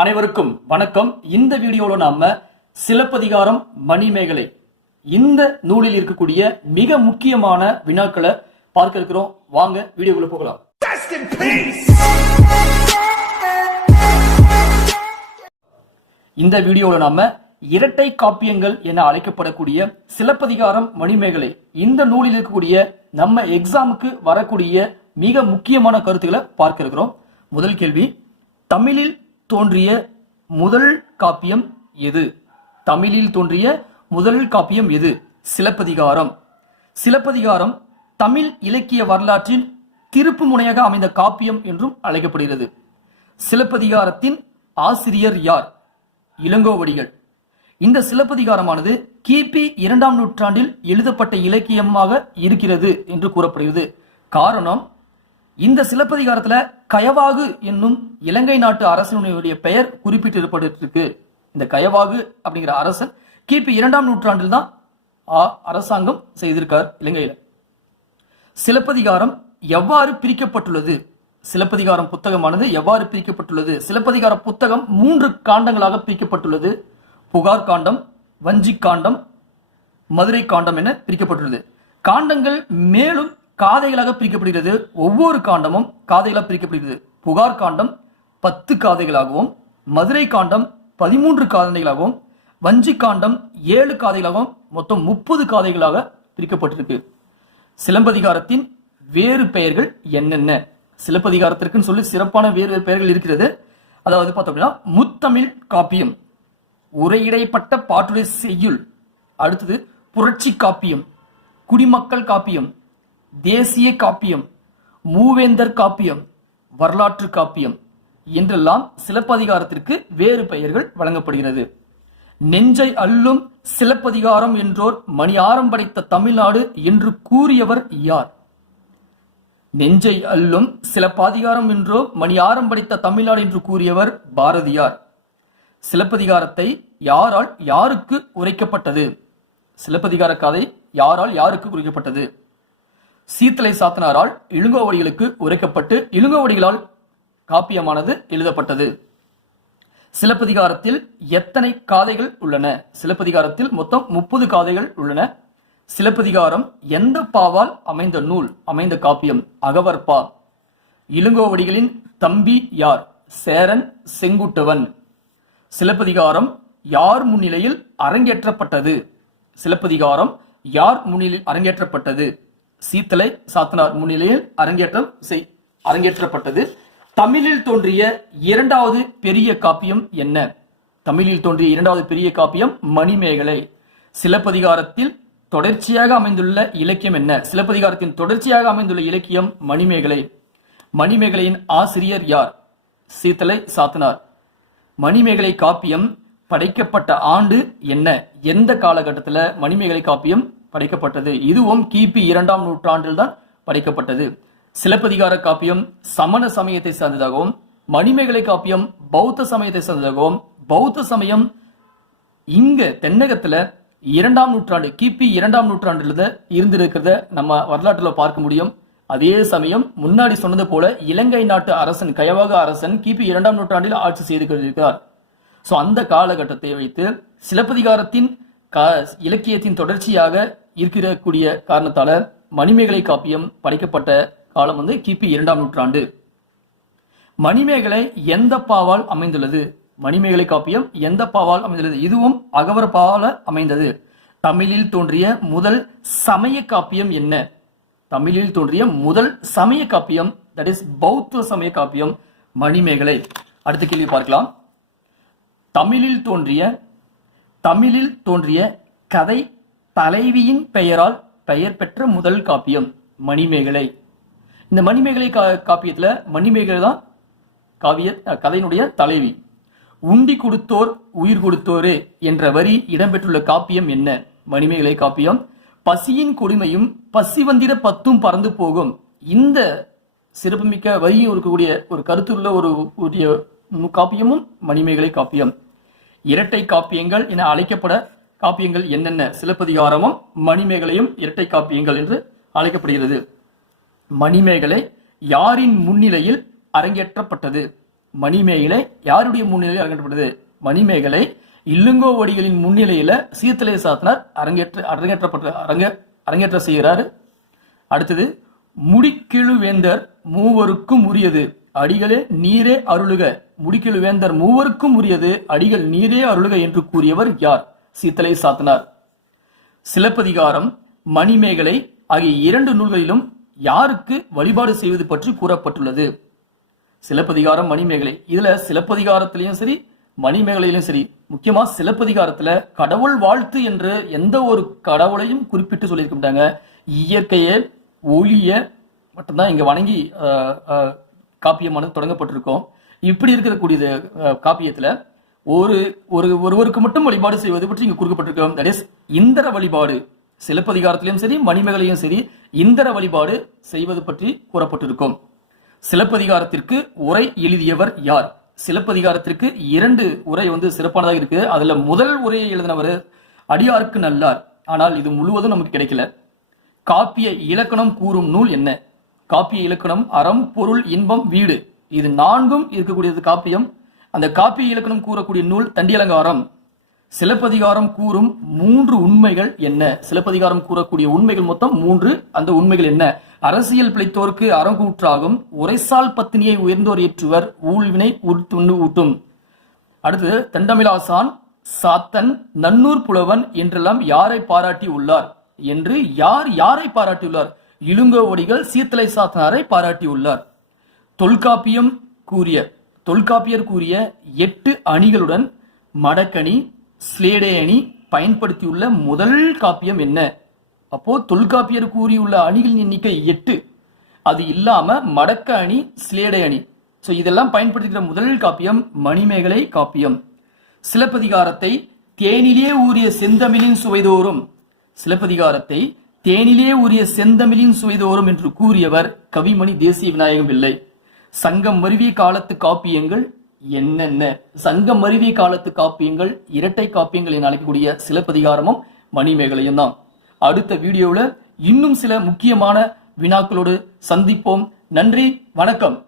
அனைவருக்கும் வணக்கம். இந்த வீடியோல நாம சிலப்பதிகாரம் மணிமேகலை இந்த நூலில் இருக்கக்கூடிய மிக முக்கியமான வினாக்களை பார்க்க இருக்கிறோம். வாங்க வீடியோக்குள்ள போகலாம். இந்த வீடியோல நாம இரட்டை காப்பியங்கள் என அழைக்கப்படக்கூடிய சிலப்பதிகாரம் மணிமேகலை இந்த நூலில் இருக்கக்கூடிய நம்ம எக்ஸாமுக்கு வரக்கூடிய மிக முக்கியமான கருத்துக்களை பார்க்க இருக்கிறோம். முதல் கேள்வி தமிழில் தோன்றிய முதல் காப்பியம் எது? தமிழில் தோன்றிய முதல் காப்பியம் எது? சிலப்பதிகாரம். சிலப்பதிகாரம் தமிழ் இலக்கிய வரலாற்றின் திருப்பு முனையாக அமைந்த காப்பியம் என்றும் அழைக்கப்படுகிறது. சிலப்பதிகாரத்தின் ஆசிரியர் யார்? இளங்கோவடிகள். இந்த சிலப்பதிகாரமானது கிபி இரண்டாம் நூற்றாண்டில் எழுதப்பட்ட இலக்கியமாக இருக்கிறது என்று கூறப்படுகிறது. காரணம் இந்த சிலப்பதிகாரத்துல கயவாகு என்னும் இலங்கை நாட்டு அரசனுடைய பெயர் குறிப்பிட்டிருப்பதற்கு இந்த கயவாகு அப்படிங்கிற அரசன் கிபி இரண்டாம் நூற்றாண்டில் தான் ஆ- அரசாங்கம் செய்திருக்கார் இலங்கையில. சிலப்பதிகாரம் எவ்வாறு பிரிக்கப்பட்டுள்ளது? சிலப்பதிகாரம் புத்தகமானது எவ்வாறு பிரிக்கப்பட்டுள்ளது? சிலப்பதிகார புத்தகம் மூன்று காண்டங்களாக பிரிக்கப்பட்டுள்ளது. புகார் காண்டம் வஞ்சி காண்டம் மதுரை காண்டம் என பிரிக்கப்பட்டுள்ளது. காண்டங்கள் மேலும் காதைகளாக பிரிக்கப்படுகிறது. ஒவ்வொரு காண்டமும் காதைகளாக பிரிக்கப்படுகிறது. புகார் காண்டம் பத்து காதைகளாகவும் மதுரை காண்டம் பதிமூன்று காதைகளாகவும் வஞ்சி காண்டம் ஏழு காதைகளாகவும் மொத்தம் முப்பது காதைகளாக பிரிக்கப்பட்டிருக்கு. சிலம்பதிகாரத்தின் வேறு பெயர்கள் என்னென்ன? சிலப்பதிகாரத்திற்குன்னு சொல்லி சிறப்பான வேறு வேறு பெயர்கள் இருக்கிறது. அதாவது பார்த்தோம் அப்படின்னா முத்தமிழ் காப்பியம் உரையிடைப்பட்ட பாட்டுரை செய்யுள் அடுத்தது புரட்சி காப்பியம் குடிமக்கள் காப்பியம் தேசிய காப்பியம் மூவேந்தர் காப்பியம் வரலாற்று காப்பியம் என்றெல்லாம் சிலப்பதிகாரத்திற்கு வேறு பெயர்கள் வழங்கப்படுகிறது. நெஞ்சை அள்ளும் சிலப்பதிகாரம் என்றோர் மணியாரம் படைத்த தமிழ்நாடு என்று கூறியவர் யார்? நெஞ்சை அள்ளும் சிலப்பதிகாரம் என்றோ மணியாரம் படைத்த தமிழ்நாடு என்று கூறியவர் பாரதியார். சிலப்பதிகாரத்தை யாரால் யாருக்கு உரைக்கப்பட்டது? சிலப்பதிகார கதை யாரால் யாருக்கு குறிக்கப்பட்டது? சீத்தலை சாத்தனாரால் இளங்கோவடிகளுக்கு உரைக்கப்பட்டு இளங்கோவடிகளால் காப்பியமானது எழுதப்பட்டது. சிலப்பதிகாரத்தில் எத்தனை காதைகள் உள்ளன? சிலப்பதிகாரத்தில் மொத்தம் முப்பது காதைகள் உள்ளன. சிலப்பதிகாரம் எந்த பாவால் அமைந்த நூல் அமைந்த காப்பியம்? அகவற்பா. இளங்கோவடிகளின் தம்பி யார்? சேரன் செங்குட்டுவன். சிலப்பதிகாரம் யார் முன்னிலையில் அரங்கேற்றப்பட்டது? சிலப்பதிகாரம் யார் முன்னிலையில் அரங்கேற்றப்பட்டது? சீத்தலை சாத்தனார் முன்னிலையில் அரங்கேற்றம் செய் அரங்கேற்றப்பட்டது. தமிழில் தோன்றிய இரண்டாவது பெரிய காப்பியம் என்ன? தமிழில் தோன்றிய இரண்டாவது பெரிய காப்பியம் மணிமேகலை. சிலப்பதிகாரத்தில் தொடர்ச்சியாக அமைந்துள்ள இலக்கியம் என்ன? சிலப்பதிகாரத்தின் தொடர்ச்சியாக அமைந்துள்ள இலக்கியம் மணிமேகலை. மணிமேகலையின் ஆசிரியர் யார்? சீத்தலை சாத்தனார். மணிமேகலை காப்பியம் படைக்கப்பட்ட ஆண்டு என்ன? எந்த காலகட்டத்தில் மணிமேகலை காப்பியம் படைக்கப்பட்டது. இதுவும் கிபி இரண்டாம் நூற்றாண்டில் தான் படைக்கப்பட்டது. சிலப்பதிகார காப்பியம் சமண சமயத்தை சார்ந்ததாகவும் மணிமேகலை காப்பியம் பௌத்த சமயத்தை சார்ந்ததாகவும் பௌத்த சமயம் இங்க தென்னகத்துல இரண்டாம் நூற்றாண்டு கிபி இரண்டாம் நூற்றாண்டுல இருந்திருக்கிறத நம்ம வரலாற்றுல பார்க்க முடியும். அதே சமயம் முன்னாடி சொன்னது போல இலங்கை நாட்டு அரசன் கயவாக அரசன் கிபி இரண்டாம் நூற்றாண்டில் ஆட்சி செய்து கொண்டிருக்கிறார். சோ அந்த காலகட்டத்தை வைத்து சிலப்பதிகாரத்தின் க இலக்கியத்தின் தொடர்ச்சியாக இருக்கக்கூடிய காரணத்தால மணிமேகலை காப்பியம் படைக்கப்பட்ட காலம் வந்து கிபி இரண்டாம் நூற்றாண்டு. மணிமேகலை எந்த பாவால் அமைந்துள்ளது? மணிமேகலை காப்பியம் எந்த பாவால் அமைந்துள்ளது? இதுவும் அகவர பாவால் அமைந்தது. தமிழில் தோன்றிய முதல் சமய காப்பியம் என்ன? தமிழில் தோன்றிய முதல் சமய காப்பியம் தட் இஸ் பௌத்த சமய காப்பியம் மணிமேகலை. அடுத்த கேள்வி பார்க்கலாம். தமிழில் தோன்றிய தமிழில் தோன்றிய கதை தலைவியின் பெயரால் பெயர் பெற்ற முதல் காப்பியம் மணிமேகலை. இந்த மணிமேகலை கா- காப்பியத்துல மணிமேகலை தான் காவிய கதையினுடைய தலைவி. உண்டி கொடுத்தோர் உயிர் கொடுத்தோரே என்ற வரி இடம்பெற்றுள்ள காப்பியம் என்ன? மணிமேகலை காப்பியம் பசியின் கொடுமையும் பசிவந்திர பத்தும் பறந்து போகும். இந்த சிறப்புமிக்க வரியும் இருக்கக்கூடிய ஒரு கருத்துள்ள ஒரு உரிய காப்பியமும் மணிமேகலை காப்பியம். இரட்டை காப்பியங்கள் என அழைக்கப்பட காப்பியங்கள் என்னென்ன சிலப்பதிகாரமும் மணிமேகலையும் இரட்டை காப்பியங்கள் என்று அழைக்கப்படுகிறது. மணிமேகலை யாரின் முன்னிலையில் அரங்கேற்றப்பட்டது? மணிமேகலை யாருடைய முன்னிலையில் அரங்கேற்றப்பட்டது? மணிமேகலை இல்லுங்கோவடிகளின் முன்னிலையில சீத்தலை சாத்தனார் அரங்கேற்ற அரங்கேற்றப்பட்ட அரங்க அரங்கேற்ற செய்கிறாரு. அடுத்தது முடிக்கிழுவேந்தர் மூவருக்கும் உரியது. அடிகளே நீரே அருளுக. முடிக்கிழுவேந்தர் மூவருக்கும் உரியது. அடிகள் நீரே அருளுக என்று கூறியவர் யார்? சீத்தலை சாத்தினார். சிலப்பதிகாரம் மணிமேகலை ஆகிய இரண்டு நூல்களிலும் யாருக்கு வழிபாடு செய்வது பற்றி கூறப்பட்டுள்ளது. சிலப்பதிகாரம் மணிமேகலை. இதுல சிலப்பதிகாரத்திலையும் சரி மணிமேகலையிலும் சரி முக்கியமா சிலப்பதிகாரத்துல கடவுள் வாழ்த்து என்று எந்த ஒரு கடவுளையும் குறிப்பிட்டு சொல்லியிருக்க மாட்டாங்க. இயற்கையை ஒளிய மட்டும்தான் இங்க வணங்கி காப்பியமானது தொடங்கப்பட்டிருக்கோம். இப்படி இருக்கக்கூடிய காப்பியத்துல ஒரு ஒரு ஒருவருக்கு மட்டும் வழிபாடு செய்வது பற்றி இங்கு குறிக்கப்பட்டிருக்கும் தட் இஸ் இந்திர வழிபாடு. சிலப்பதிகாரத்திலையும் சரி மணிமேகலையும் சரி இந்திர வழிபாடு செய்வது பற்றி கூறப்பட்டிருக்கும். சிலப்பதிகாரத்திற்கு உரை எழுதியவர் யார்? சிலப்பதிகாரத்திற்கு இரண்டு உரை வந்து சிறப்பானதாக இருக்கு அதுல முதல் உரையை எழுதினவர் அடியாருக்கு நல்லார். ஆனால் இது முழுவதும் நமக்கு கிடைக்கல. காப்பிய இலக்கணம் கூறும் நூல் என்ன? காப்பிய இலக்கணம் அறம் பொருள் இன்பம் வீடு. இது நான்கும் இருக்கக்கூடியது காப்பியம். அந்த காப்பி இலக்கணம் கூறக்கூடிய நூல் தண்டியலங்காரம். சிலப்பதிகாரம் கூறும் மூன்று உண்மைகள் என்ன? சிலப்பதிகாரம் கூறக்கூடிய உண்மைகள் மொத்தம் மூன்று. அந்த உண்மைகள் என்ன? அரசியல் பிழைத்தோர்க்கு அறங்கூற்றாகும் உரைசால் பத்தினியை உயர்ந்தோர் ஏற்றுவர் ஊழ்வினை உருத்துண்ணு ஊட்டும். அடுத்து தண்டமிலாசான் சாத்தன் நன்னூர் புலவன் என்றெல்லாம் யாரை பாராட்டி உள்ளார்? என்று யார் யாரை பாராட்டியுள்ளார் இளுங்கோவடிகள் சீத்தலை சாத்தனாரை பாராட்டியுள்ளார் தொல்காப்பியம் கூறிய தொல்காப்பியர் கூறிய எட்டு அணிகளுடன் மடக்கணி ஸ்லேடே அணி பயன்படுத்தியுள்ள முதல் காப்பியம் என்ன? அப்போ தொல்காப்பியர் கூறியுள்ள அணிகளின் எண்ணிக்கை எட்டு. அது இல்லாம மடக்க அணி ஸ்லேடை அணி. ஸோ இதெல்லாம் பயன்படுத்துகிற முதல் காப்பியம் மணிமேகலை காப்பியம். சிலப்பதிகாரத்தை தேனிலே ஊறிய செந்தமிழின் சுவைதோறும் சிலப்பதிகாரத்தை தேனிலே ஊறிய செந்தமிழின் சுவைதோறும் என்று கூறியவர் கவிமணி தேசிய விநாயகம் பிள்ளை சங்கம் மருவிய காலத்து காப்பியங்கள் என்னென்ன? சங்கம் மருவிய காலத்து காப்பியங்கள் இரட்டை காப்பியங்கள் என அழைக்கக்கூடிய சிலப்பதிகாரமும் மணிமேகலையும் தான். அடுத்த வீடியோவில் இன்னும் சில முக்கியமான வினாக்களோடு சந்திப்போம். நன்றி வணக்கம்.